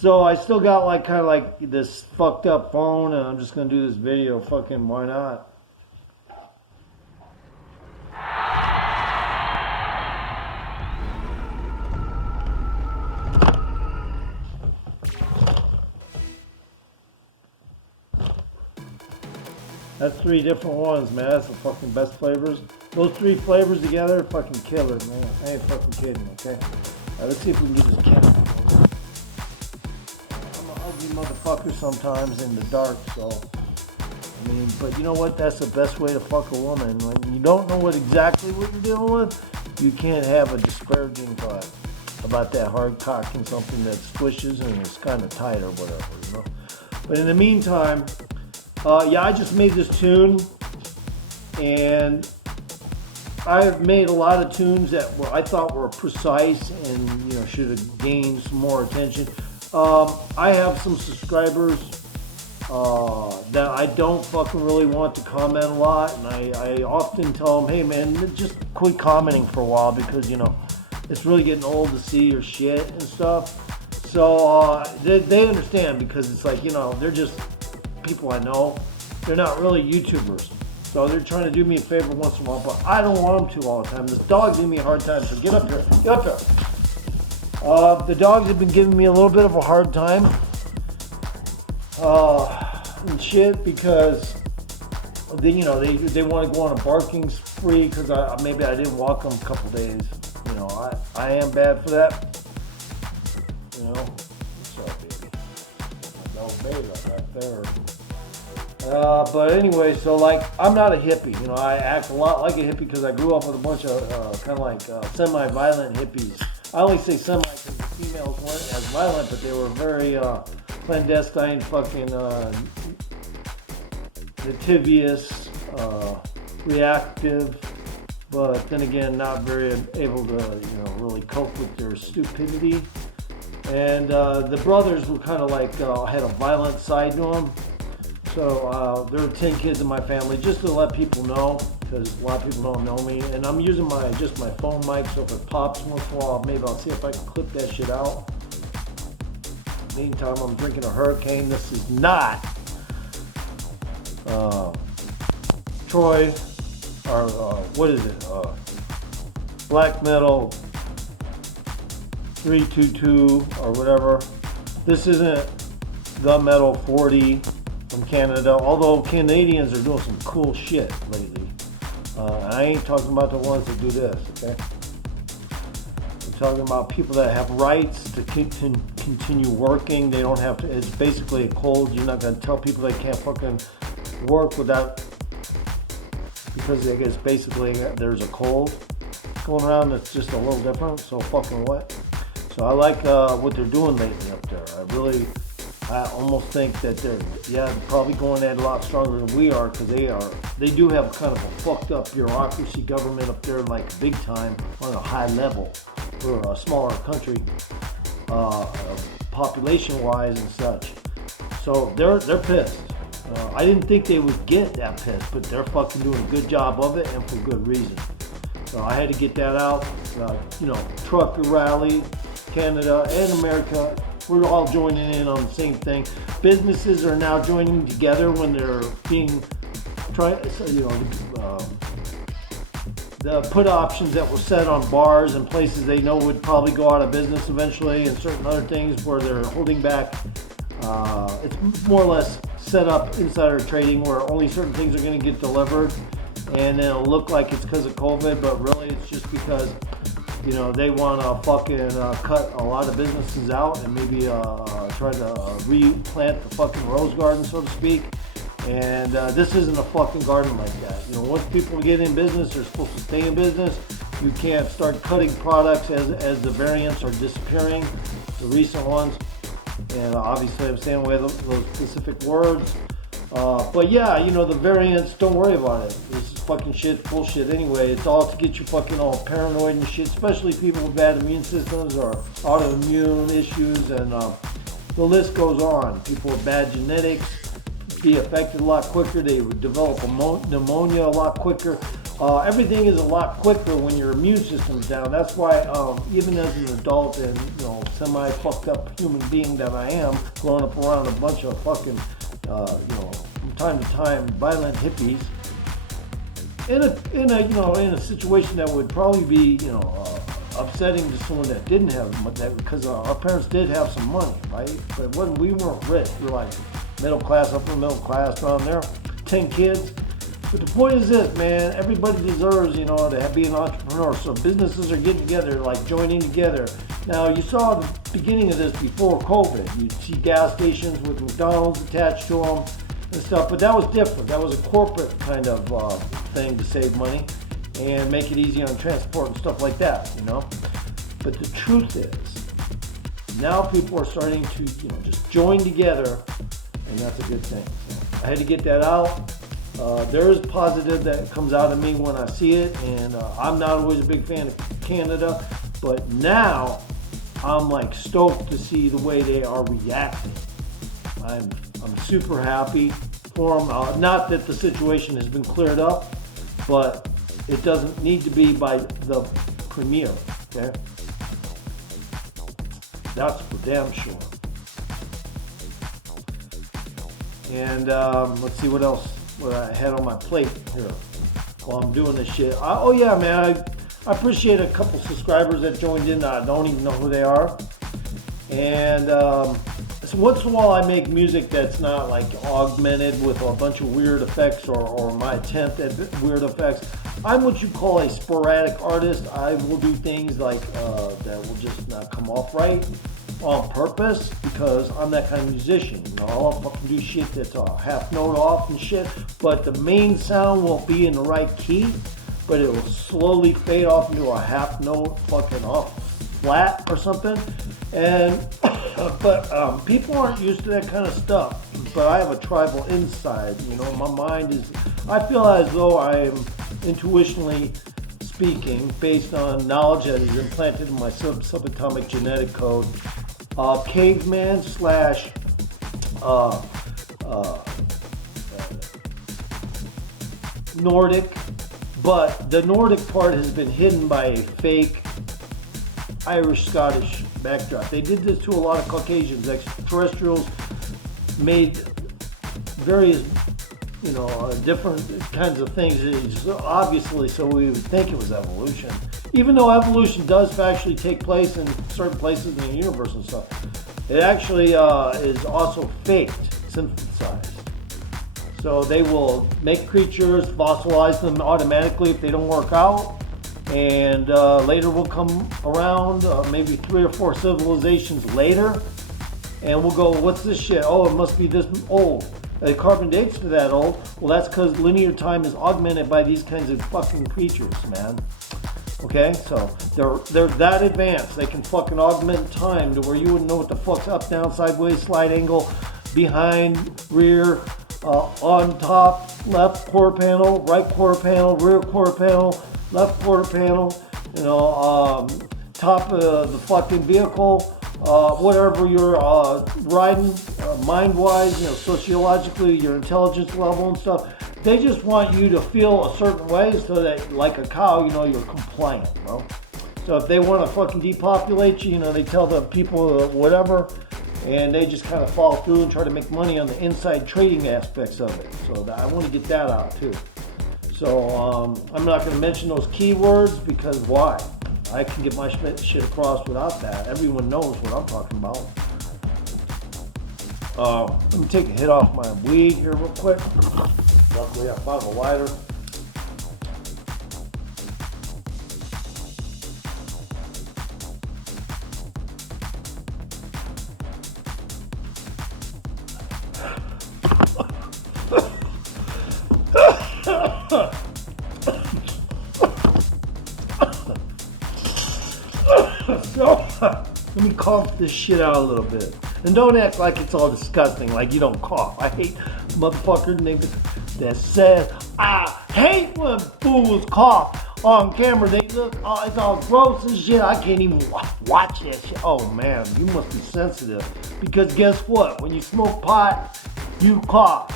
So I still got like kind of like this fucked up phone, and I'm just gonna do this video. Fucking why not? That's 3 different ones, man. That's the fucking best flavors. Those 3 flavors together, fucking killer, man. I ain't fucking kidding, okay? Let's see if we can get this camera. I'm an ugly motherfucker sometimes in the dark, so. I mean, but you know what? That's the best way to fuck a woman. When you don't know exactly what you're dealing with, you can't have a disparaging thought about that hard cock and something that squishes and is kind of tight or whatever, you know? But in the meantime, yeah, I just made this tune, and I've made a lot of tunes that I thought were precise and, you know, should have gained some more attention. I have some subscribers that I don't fucking really want to comment a lot, and I often tell them, hey man, just quit commenting for a while because, you know, it's really getting old to see your shit and stuff. So they understand because it's like, you know, they're just people I know. They're not really YouTubers. So they're trying to do me a favor once in a while, but I don't want them to all the time. This dog's giving me a hard time, so get up here. Get up here. The dogs have been giving me a little bit of a hard time. And shit because they, you know, they want to go on a barking spree because maybe I didn't walk them a couple days. You know, I am bad for that. You know, what's up, baby? No baby right there. But anyway, so like I'm not a hippie. You know, I act a lot like a hippie because I grew up with a bunch of kind of like semi-violent hippies. I only say semi because the females weren't as violent, but they were very clandestine, fucking litigious, reactive, but then again, not very able to, you know, really cope with their stupidity. And the brothers were kind of like had a violent side to them. So there were 10 kids in my family, just to let people know, because a lot of people don't know me. And I'm using my phone mic, so if it pops once in a while, maybe I'll see if I can clip that shit out. Meantime, I'm drinking a Hurricane. This is not Troy, or what is it? Black Metal 322 or whatever. This isn't the Metal 40 from Canada, although Canadians are doing some cool shit lately. I ain't talking about the ones that do this, okay? I'm talking about people that have rights to continue working. They don't have to, it's basically a cold. You're not going to tell people they can't fucking work without, because I guess basically there's a cold going around that's just a little different, so fucking what? So I like what they're doing lately up there. I almost think that they're probably going at it a lot stronger than we are, because they do have kind of a fucked up bureaucracy government up there, like big time on a high level for a smaller country, population wise and such. So they're pissed. I didn't think they would get that pissed, but they're fucking doing a good job of it, and for good reason. So I had to get that out. You know, trucker rally, Canada and America, we're all joining in on the same thing. Businesses are now joining together when they're being the put options that were set on bars and places they know would probably go out of business eventually, and certain other things where they're holding back. It's more or less set up insider trading where only certain things are going to get delivered, and it'll look like it's because of COVID, but really it's just because, you know, they want to fucking cut a lot of businesses out and maybe try to replant the fucking rose garden, so to speak. And this isn't a fucking garden like that. You know, once people get in business, they're supposed to stay in business. You can't start cutting products as the variants are disappearing, the recent ones. And obviously I'm staying away those specific words. But yeah, you know, the variants, don't worry about it. This is fucking shit, bullshit anyway. It's all to get you fucking all paranoid and shit, especially people with bad immune systems or autoimmune issues, and the list goes on. People with bad genetics be affected a lot quicker. They would develop pneumonia a lot quicker. everything is a lot quicker when your immune system's down. That's why, even as an adult and semi fucked up human being that I am, growing up around a bunch of fucking, from time to time, violent hippies, in a situation that would probably be, upsetting to someone that didn't have that, because our parents did have some money, right? But when we weren't rich, we were like middle class, upper middle class, around there, 10 kids. But the point is this, man, everybody deserves, to be an entrepreneur. So businesses are getting together, like joining together. Now, you saw the beginning of this before COVID. You'd see gas stations with McDonald's attached to them and stuff, but that was different. That was a corporate kind of thing to save money and make it easy on transport and stuff like that, But the truth is, now people are starting to, just join together, and that's a good thing. So I had to get that out. There is positive that comes out of me when I see it, and I'm not always a big fan of Canada, but now I'm like stoked to see the way they are reacting. I'm super happy for them. Not that the situation has been cleared up, but it doesn't need to be by the premier, okay? That's for damn sure. And let's see what else I had on my plate here while I'm doing this shit. I appreciate a couple subscribers that joined in. I don't even know who they are. And so once in a while I make music that's not like augmented with a bunch of weird effects or my attempt at weird effects. I'm what you call a sporadic artist. I will do things like that will just not come off right on purpose because I'm that kind of musician. I'll fucking do shit that's a half note off and shit, but the main sound won't be in the right key, but it will slowly fade off into a half note fucking off flat or something. And but people aren't used to that kind of stuff. But I have a tribal inside. My mind is. I feel as though I am intuitionally speaking, based on knowledge that is implanted in my subatomic genetic code, caveman slash Nordic, but the Nordic part has been hidden by a fake Irish-Scottish backdrop. They did this to a lot of Caucasians. Extraterrestrials made various, different kinds of things. It's obviously, so we would think it was evolution. Even though evolution does actually take place in certain places in the universe and stuff, it actually is also faked, synthesized. So they will make creatures, fossilize them automatically if they don't work out, and later we'll come around, maybe 3 or 4 civilizations later, and we'll go, what's this shit? Oh, it must be this old. The carbon dates to that old. Well, that's because linear time is augmented by these kinds of fucking creatures, man. Okay, so they're that advanced. They can fucking augment time to where you wouldn't know what the fuck's up, down, sideways, slide angle, behind, rear, on top, left quarter panel, right quarter panel, rear quarter panel, left quarter panel, top of the fucking vehicle, whatever you're riding, mind-wise, sociologically, your intelligence level and stuff. They just want you to feel a certain way so that, like a cow, you're compliant, So if they want to fucking depopulate you, they tell the people whatever, and they just kind of follow through and try to make money on the inside trading aspects of it. So I want to get that out too. So I'm not going to mention those keywords because why? I can get my shit across without that. Everyone knows what I'm talking about. Let me take a hit off my weed here real quick. Luckily I found a lighter. So, let me cough this shit out a little bit. And don't act like it's all disgusting, like you don't cough. I hate motherfucker niggas that says, I hate when fools cough on camera. They look, it's all gross and shit. I can't even watch that shit. Oh man, you must be sensitive. Because guess what? When you smoke pot, you cough.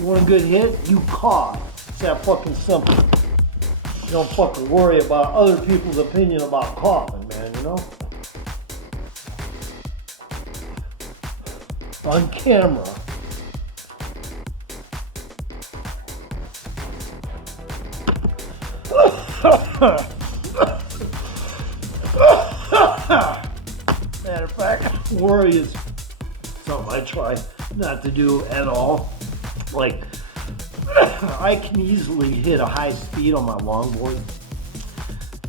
You want a good hit? You cough. It's that fucking simple. You don't fucking worry about other people's opinion about coughing, man, you know? On camera. Matter of fact, worry is something I try not to do at all. Like, I can easily hit a high speed on my longboard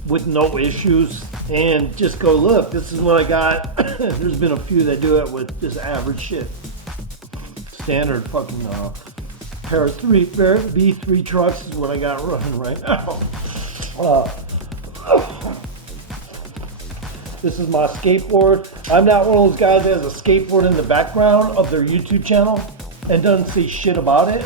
with no issues and just go, look, this is what I got. There's been a few that do it with this average shit. Standard fucking pair of B3 trucks is what I got running right now. This is my skateboard. I'm not one of those guys that has a skateboard in the background of their YouTube channel and doesn't say shit about it.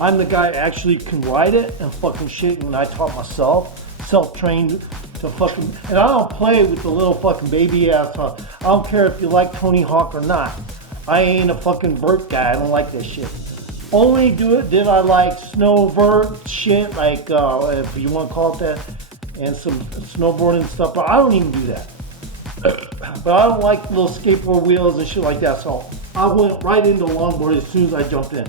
I'm the guy that actually can ride it and fucking shit, and I taught myself, self-trained to fucking, and I don't play with the little fucking baby ass. I don't care if you like Tony Hawk or not. I ain't a fucking vert guy. I don't like that shit. Only did I like snow vert shit, like if you want to call it that, and some snowboarding stuff, but I don't even do that. But I don't like little skateboard wheels and shit like that, so I went right into longboard as soon as I jumped in.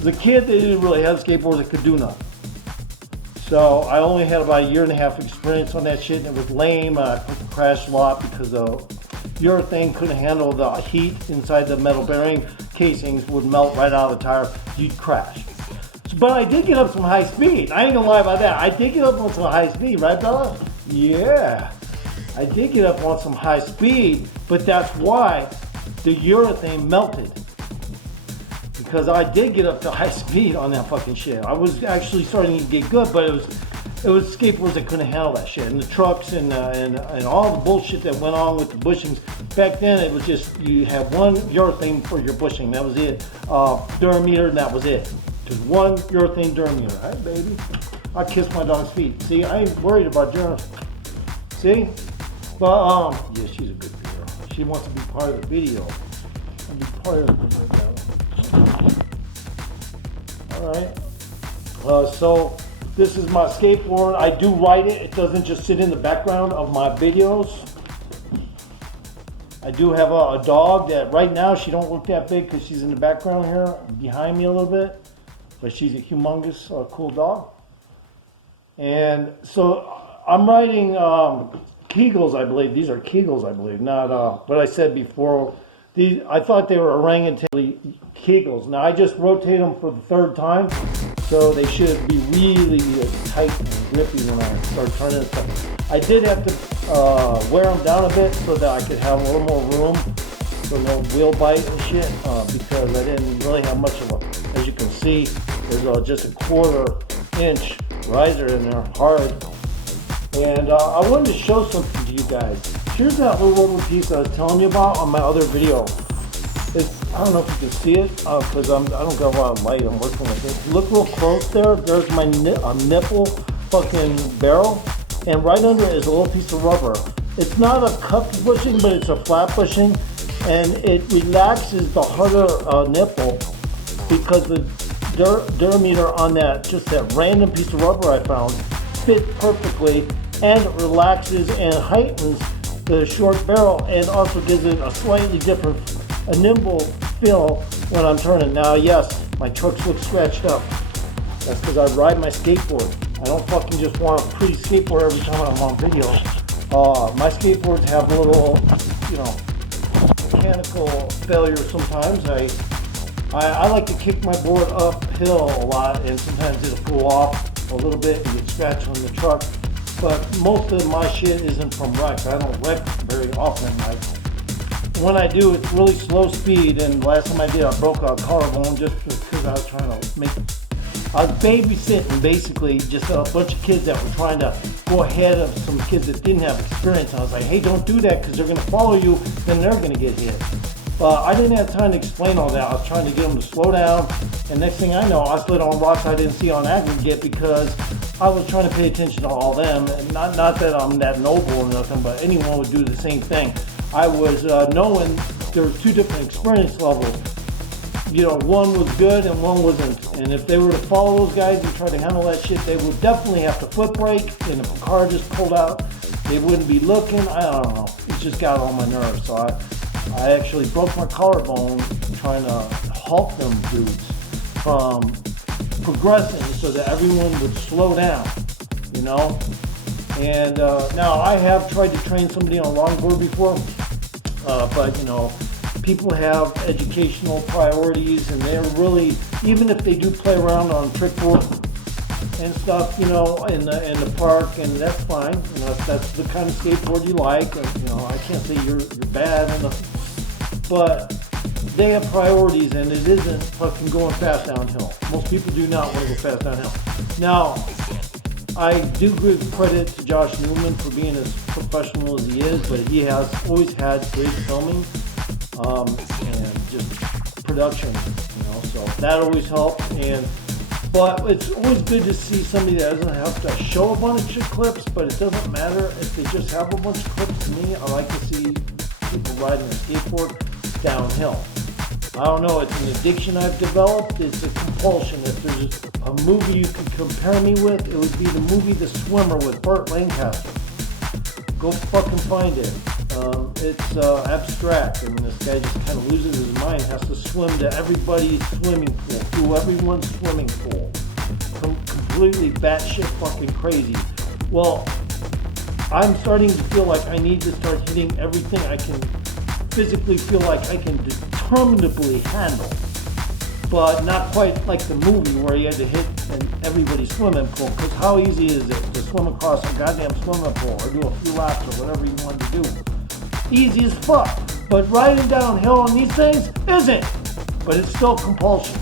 As a kid, they didn't really have skateboards that could do nothing. So I only had about a year and a half experience on that shit, and it was lame. I crashed a lot because the urethane couldn't handle the heat inside the metal bearing casings, would melt right out of the tire. You'd crash. But I did get up some high speed. I ain't gonna lie about that. I did get up on some high speed, right, Bella? Yeah. I did get up on some high speed, but that's why the urethane melted. Because I did get up to high speed on that fucking shit. I was actually starting to get good, but it was skateboards that couldn't handle that shit. And the trucks and all the bullshit that went on with the bushings. Back then it was just, you had one urethane for your bushing, that was it. Durameter, and that was it. Just one urethane durameter. Hi, baby. I kissed my dog's feet. See, I ain't worried about germs. See? But, yeah, she's a good girl. She wants to be part of the video. I'll be part of the video. Alright. So, this is my skateboard. I do ride it. It doesn't just sit in the background of my videos. I do have a dog that right now, she don't look that big because she's in the background here, behind me a little bit. But she's a humongous, cool dog. And so, I'm riding Kegels, I believe. These are Kegels, I believe. Not what I said before. These, I thought they were orangutan Kegels. Now I just rotate them for the third time, so they should be really tight and grippy when I start turning stuff. I did have to wear them down a bit so that I could have a little more room for no wheel bite and shit, because I didn't really have much of a, as you can see, there's just a 1/4 inch riser in there, hard. And I wanted to show something to you guys. Here's that little rubber piece I was telling you about on my other video. I don't know if you can see it, because I don't got a lot of light, I'm working with it. Look real close there, there's my nipple fucking barrel, and right under it is a little piece of rubber. It's not a cupped bushing, but it's a flat bushing, and it relaxes the harder nipple, because the durameter on that, just that random piece of rubber I found, fit perfectly, and it relaxes and heightens the short barrel, and also gives it a slightly different, a nimble feel when I'm turning. Now, yes, my trucks look scratched up. That's because I ride my skateboard. I don't fucking just want a pretty skateboard every time I'm on video. My skateboards have a little, you know, mechanical failure sometimes. I like to kick my board uphill a lot, and sometimes it'll go off a little bit and get scratched on the truck. But most of my shit isn't from wrecks. I don't wreck very often. When I do, it's really slow speed, and last time I did, I broke a collarbone just because I was trying to I was babysitting basically just a bunch of kids that were trying to go ahead of some kids that didn't have experience. I was like, hey, don't do that because they're going to follow you, then they're going to get hit. But I didn't have time to explain all that. I was trying to get them to slow down, and next thing I know, I slid on rocks I didn't see on aggregate because I was trying to pay attention to all them. And not that I'm that noble or nothing, but anyone would do the same thing. I was knowing there was two different experience levels. one was good and one wasn't. And if they were to follow those guys and try to handle that shit, they would definitely have to foot brake. And if a car just pulled out, they wouldn't be looking. I don't know. It just got on my nerves. So I actually broke my collarbone trying to halt them dudes from progressing so that everyone would slow down, And now I have tried to train somebody on longboard before, but people have educational priorities, and they're really, even if they do play around on trickboard and stuff, in the park, and that's fine. If that's the kind of skateboard you like, I can't say you're bad, but they have priorities, and it isn't fucking going fast downhill. Most people do not want to go fast downhill. Now, I do give credit to Josh Newman for being as professional as he is, but he has always had great filming and just production, so that always helps. But it's always good to see somebody that doesn't have to show a bunch of clips, but it doesn't matter if they just have a bunch of clips. To me, I like to see people riding a skateboard downhill. I don't know, it's an addiction I've developed. It's a compulsion. If there's a movie you could compare me with, it would be the movie The Swimmer with Burt Lancaster. Go fucking find it. It's abstract. This guy just kind of loses his mind, has to swim to everybody's swimming pool, through everyone's swimming pool. Completely batshit fucking crazy. Well, I'm starting to feel like I need to start hitting everything I can physically feel like I can determinably handle, but not quite like the movie where you had to hit everybody's swimming pool, because how easy is it to swim across a goddamn swimming pool or do a few laps or whatever you want to do? Easy as fuck. But riding downhill on these things isn't, but it's still compulsion.